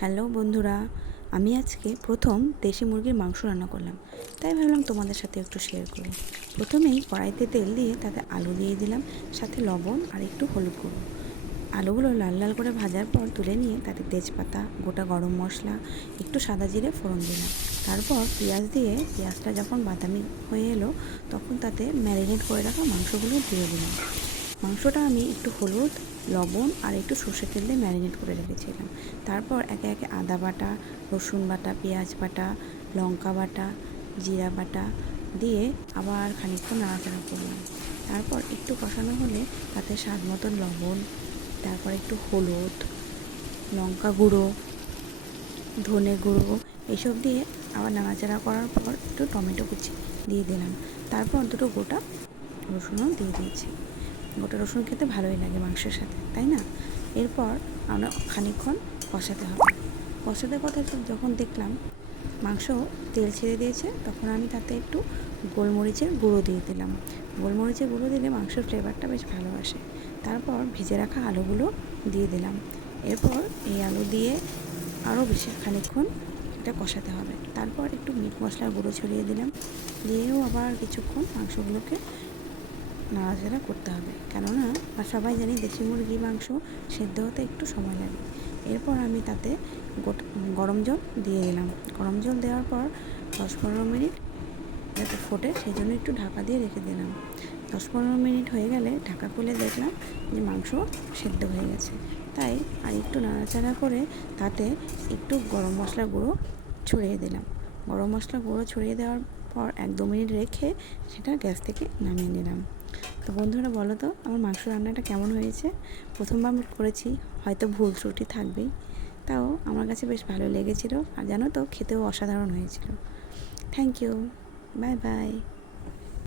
Hello বন্ধুরা, আমি আজকে প্রথম দেশি মুরগির মাংস রান্না করলাম, তাই ভাবলাম তোমাদের সাথে একটু শেয়ার করি। প্রথমেই কড়াইতে তেল দিয়ে তাতে আলু দিয়ে দিলাম, সাথে লবণ আর একটু হলুদ গুঁড়ো। আলুগুলো লাল লাল করে ভাজার পর তুলে নিয়ে তাতে তেজপাতা, গোটা গরম মশলা, একটু সাদা জিরে ফোড়ন দিলাম। তারপর পেঁয়াজ দিয়ে পেঁয়াজটা যখন বাদামি হয়ে এলো তখন তাতে ম্যারিনেট করে রাখা মাংসগুলো দিয়ে দিলাম। মাংসটা আমি একটু হলুদ, লবণ আর একটু সর্ষের তেল দিয়ে ম্যারিনেট করে রেখেছিলাম। তারপর একে একে আদা বাটা, রসুন বাটা, পেঁয়াজ বাটা, লঙ্কা বাটা, জিরা বাটা দিয়ে আবার খানিকক্ষণ নাড়াচাড়া করলাম। তারপর একটু কষানো হলে তাতে স্বাদ মতন লবণ, তারপর একটু হলুদ, লঙ্কা গুঁড়ো, ধনে গুঁড়ো এইসব দিয়ে আবার নাড়াচাড়া করার পর একটু টমেটো কুচি দিয়ে দিলাম। তারপর দুটো গোটা রসুনও দিয়ে দিয়েছি। গোটা রসুন খেতে ভালোই লাগে মাংসের সাথে, তাই না? এরপর আমরা খানিকক্ষণ কষাতে হবে। কষাতে কষাতে যখন দেখলাম মাংস তেল ছেড়ে দিয়েছে, তখন আমি তাতে একটু গোলমরিচের গুঁড়ো দিয়ে দিলাম। গোলমরিচের গুঁড়ো দিলে মাংসের ফ্লেভারটা বেশ ভালো আসে। তারপর ভেজে রাখা আলুগুলো দিয়ে দিলাম। এরপর এই আলু দিয়ে আরও বেশি খানিকক্ষণ এটা কষাতে হবে। তারপর একটু মিট মশলার গুঁড়ো ছড়িয়ে দিলাম, দিয়েও আবার কিছুক্ষণ মাংসগুলোকে নাড়াচাড়া করতে হবে, কেননা সবাই জানি দেশি মুরগি মাংস সেদ্ধ হতে একটু সময় লাগে। এরপর আমি তাতে গরম জল দিয়ে দিলাম। গরম জল দেওয়ার পর 10-15 মিনিট যাতে ফোটে সেই জন্য একটু ঢাকা দিয়ে রেখে দিলাম। 10-15 মিনিট হয়ে গেলে ঢাকা খুলে দেখলাম যে মাংস সেদ্ধ হয়ে গেছে। তাই আর একটু নাড়াচাড়া করে তাতে একটু গরম মশলার গুঁড়ো ছড়িয়ে দিলাম। গরম মশলা গুঁড়ো ছড়িয়ে দেওয়ার পর 1-2 মিনিট রেখে সেটা গ্যাস থেকে নামিয়ে নিলাম। তো বন্ধুরা, বলো তো আমার মাংস রান্নাটা কেমন হয়েছে? প্রথমবার করেছি, হয়তো ভুল ত্রুটি থাকবেই, তাও আমার কাছে বেশ ভালো লেগেছিল। আর জানো তো, খেতেও অসাধারণ হয়েছিল। Thank you, bye by.